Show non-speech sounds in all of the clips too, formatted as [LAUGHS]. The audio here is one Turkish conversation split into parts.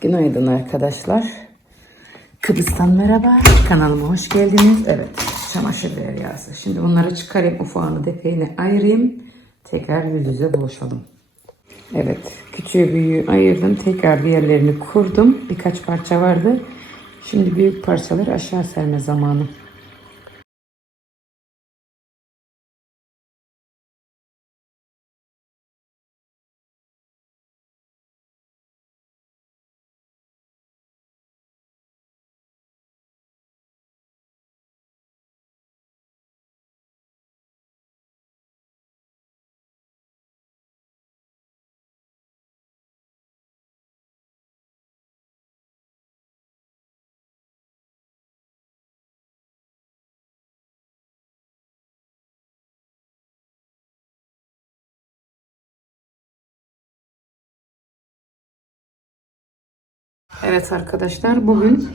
Günaydın arkadaşlar. Kıbrıs'tan merhaba. Kanalıma hoş geldiniz. Evet, çamaşır deryası. Şimdi bunları çıkarayım, ufağını defeğini ayırayım. Tekrar yüz yüze buluşalım. Evet, küçüğü büyüğü ayırdım. Tekrar diğerlerini kurdum. Birkaç parça vardı. Şimdi büyük parçaları aşağı serme zamanı. Evet arkadaşlar bugün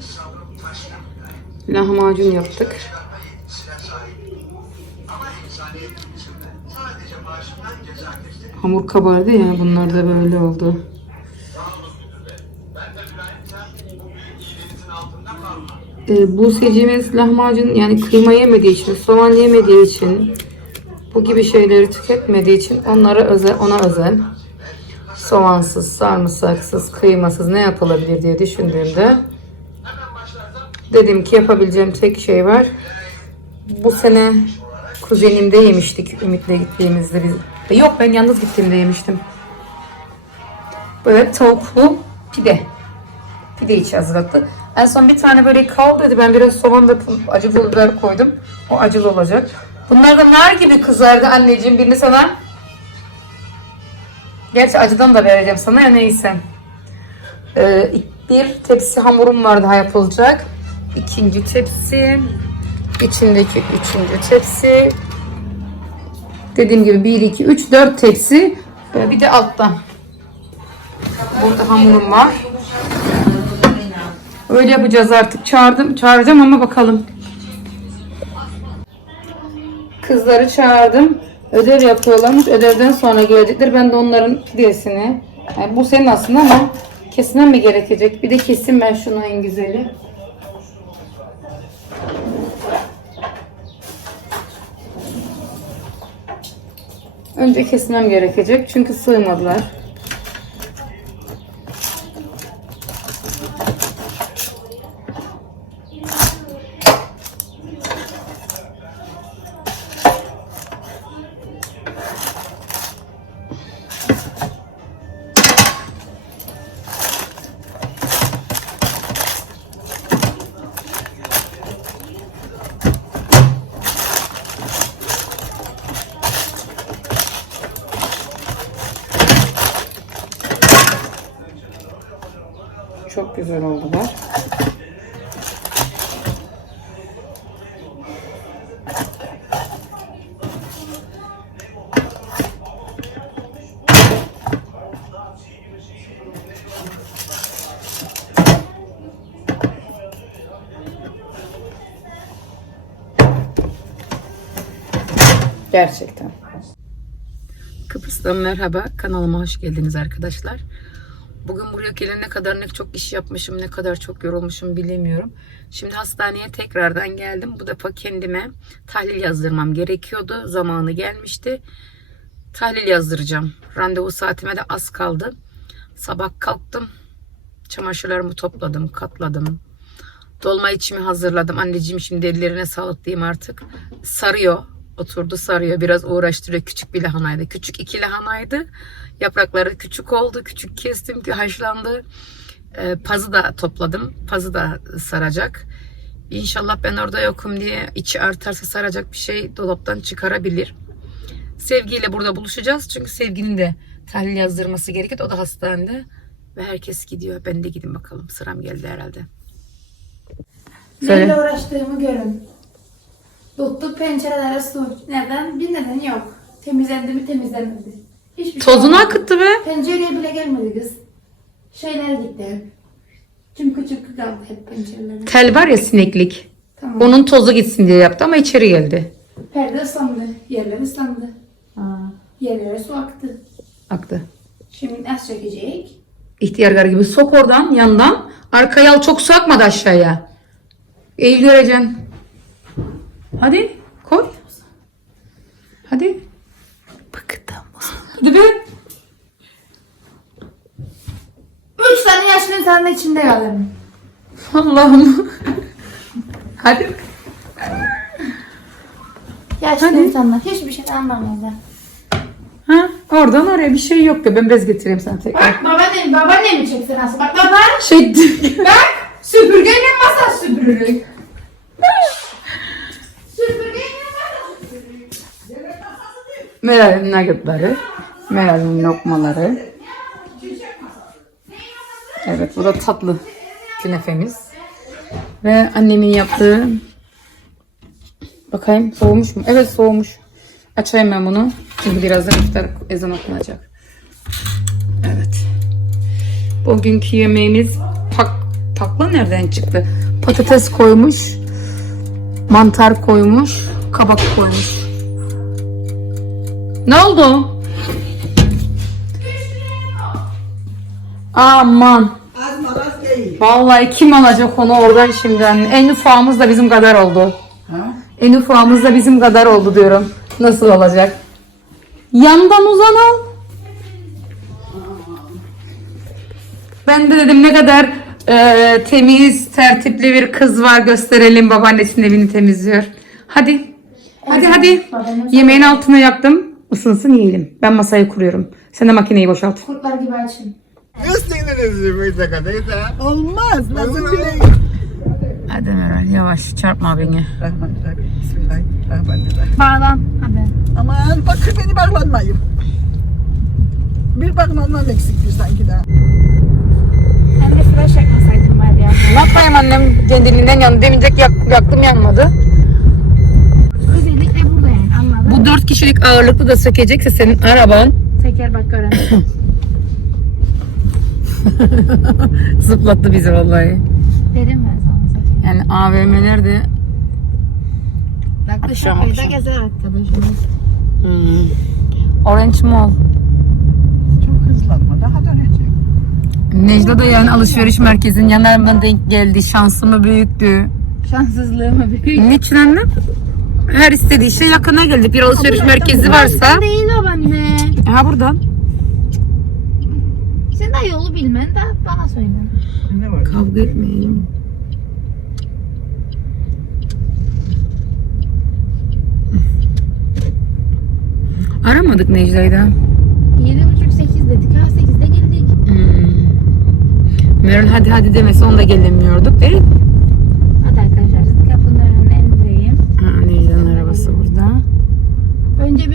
lahmacun yaptık. Hamur kabardı ya bunlar da böyle oldu. Ee, bu seçimiz lahmacun yani kıyma yemediği için, soğan yemediği için, bu gibi şeyleri tüketmediği için onlara özel, ona özel soğansız, sarımsaksız, kıymasız ne yapılabilir diye düşündüğümde dedim ki yapabileceğim tek şey var. Bu sene kuzenimde yemiştik Ümit'le gittiğimizde biz. E, Yok ben yalnız gittiğimde yemiştim. Böyle tavuklu pide. Pide içi hazırlattı. En son bir tane böyle kaldı dedi. Ben biraz soğan ve acı pul biber koydum. O acılı olacak. Bunlar da nar gibi kızardı anneciğim. Birini sana Gerçi acıdan da vereceğim sana ya neyse. Ee, bir tepsi hamurum var daha yapılacak. İkinci tepsi. içindeki üçüncü tepsi. Dediğim gibi 1, 2, 3, 4 tepsi. Ee, bir de alttan. Burada hamurum var. Öyle yapacağız artık. Çağırdım. Çağıracağım ama bakalım. Kızları çağırdım. Ödev yapıyorlarmış. Ödevden sonra gelecekler. Ben de onların pidesini. Yani bu senin aslında ama kesmem mi gerekecek? Bir de kesin ben şunu en güzeli. Önce kesmem gerekecek. Çünkü sığmadılar. Çok güzel oldular. Gerçekten. Kıbrıs'tan merhaba. Kanalıma hoş geldiniz arkadaşlar. Bugün buraya gelene kadar ne çok iş yapmışım, ne kadar çok yorulmuşum bilemiyorum. Şimdi hastaneye tekrardan geldim. Bu defa kendime tahlil yazdırmam gerekiyordu. Zamanı gelmişti. Tahlil yazdıracağım. Randevu saatime de az kaldı. Sabah kalktım. Çamaşırlarımı topladım, katladım. Dolma içimi hazırladım. Anneciğim şimdi ellerine sağlık diyeyim artık. Sarıyor. Oturdu sarıyor. Biraz uğraştırıyor. Küçük bir lahanaydı. Küçük iki lahanaydı. Yaprakları küçük oldu. Küçük kestim. Haşlandı. Ee, pazı da topladım. Pazı da saracak. İnşallah ben orada yokum diye içi artarsa saracak bir şey dolaptan çıkarabilir. Sevgiyle burada buluşacağız. Çünkü Sevginin de tahlil yazdırması gerekiyor. O da hastanede. Ve herkes gidiyor. Ben de gidin bakalım. Sıram geldi herhalde. Söyle. Neyle uğraştığımı görün. Tuttuk pencerelere su. Neden? Bir neden yok. Temizlendi mi temizlenmedi. Hiçbir şey Tozunu olmadı. akıttı be. Pencereye bile gelmedi kız. Şeyler gitti. Cımkı cımkı kaldı hep pencerelere. Tel var ya sineklik. Tamam. Onun tozu gitsin diye yaptı ama içeri geldi. Perde ıslandı. Yerler ıslandı. Yerlere su aktı. Aktı. Şimdi az çekecek. İhtiyar gar gibi. Sok oradan yandan. Arkaya al çok sokmadı aşağıya. Eğil göreceksin. Hadi koy. Hadi. Bıktım. Hadi be. Üç tane yaşlı insanın içinde kalırım. Allah'ım. Hadi. Yaşlı Hadi. insanlar hiçbir şey anlamazlar. Ha, oradan oraya bir şey yok ya. Ben bez getireyim sana tekrar. Bak babaannem, babaannemi çeksin aslında. Bak baba. Şey Bak süpürgeyle masa süpürürük. Meral'in nuggetları. Meral'in lokmaları. Evet bu da tatlı künefemiz. Ve annemin yaptığı Bakayım soğumuş mu? Evet soğumuş. Açayım ben bunu. Çünkü birazdan iftar ezan okunacak. Evet. Bugünkü yemeğimiz pak, takla nereden çıktı? Patates koymuş. Mantar koymuş. Kabak koymuş. Ne oldu? Aman. Az maraz değil. Vallahi kim alacak onu oradan şimdi? En ufağımız da bizim kadar oldu. Ha? En ufağımız da bizim kadar oldu diyorum. Nasıl olacak? Yandan uzan al. Ben de dedim ne kadar e, temiz, tertipli bir kız var gösterelim. Babaannesinin evini temizliyor. Hadi. Hadi hadi. Yemeğin altına yaktım. Isınsın yiyelim. Ben masayı kuruyorum. Sen de makineyi boşalt. Kurtlar gibi açın. Olmaz. Nasıl bileyim? Hadi Meral yavaş çarpma beni. Rahmanirrahim. Bismillahirrahmanirrahim. Bağlan. Hadi. Aman bakır beni bağlanmayayım. Bir bağlanmam eksiktir sanki daha. Ben de sıra çekmeseydim var ya. Ne yapayım annem kendiliğinden yandı. Demincek yak, yaktım yanmadı. 4 kişilik ağırlıklı da sökecekse senin araban Teker bak gören. [LAUGHS] zıplattı bizi vallahi. Dedim ben sana zaten. Yani AVM'lerde Bak Akşam, dışarıda akşam. gezer arkadaşımız. hmm, Orange Mall. Çok hızlanma. Daha dönecek. Necla da yani alışveriş merkezinin yanlarından denk geldi. Şansımı büyüktü. Şanssızlığımı büyük. Niçin annem? Her istediği şey yakına geldi. Bir alışveriş merkezi varsa. Değil o anne. Ha buradan. Sen de yolu bilmen de bana söyle. Ne var? Kavga etmeyelim. Aramadık Necla'yı da. 7.30-8 dedik. Ha 8'de geldik. Hmm. Meral hadi hadi demese onu da gelemiyorduk değil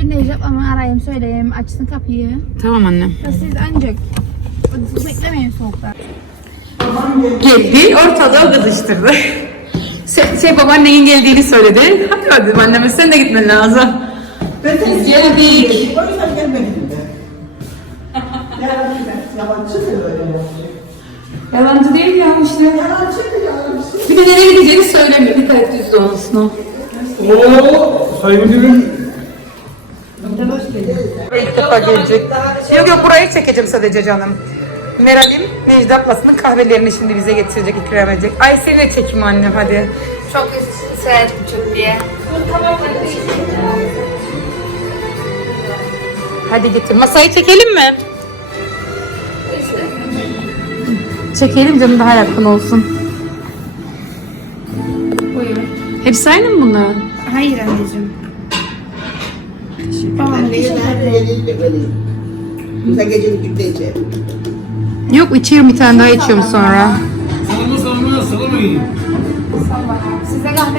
Necip ama arayayım söyleyeyim açsın kapıyı. Tamam annem. Ya siz ancak siz beklemeyin soğukta. Geldi ortalığı kızıştırdı. [LAUGHS] Şey, şey babaannenin geldiğini söyledi. Hadi hadi anneme sen de gitmen lazım. Biz geldik. O yüzden gelmedim de. [LAUGHS] Yalancı da öyle yapıyor. Yalancı değil ya işte. Yalancı da yalancı. Bir de nereye gideceğini söylemiyor. Dikkat et düzde olsun o. Oo, Sayın Müdürüm. İlk defa gelecek. Yok yok burayı çekeceğim sadece canım. Meral'im Necdet ablasının kahvelerini şimdi bize getirecek, ikram edecek. Ay seni de çekeyim annem hadi. Çok sert çok diye. Hadi getir. Masayı çekelim mi? Çekelim canım daha yakın olsun. Buyur. Hepsi aynı mı bunların? Hayır anneciğim. Sen gecenin tükteyse. Yok içiyorum bir tane daha içiyorum sonra. Salama salama yiyin. Size kahve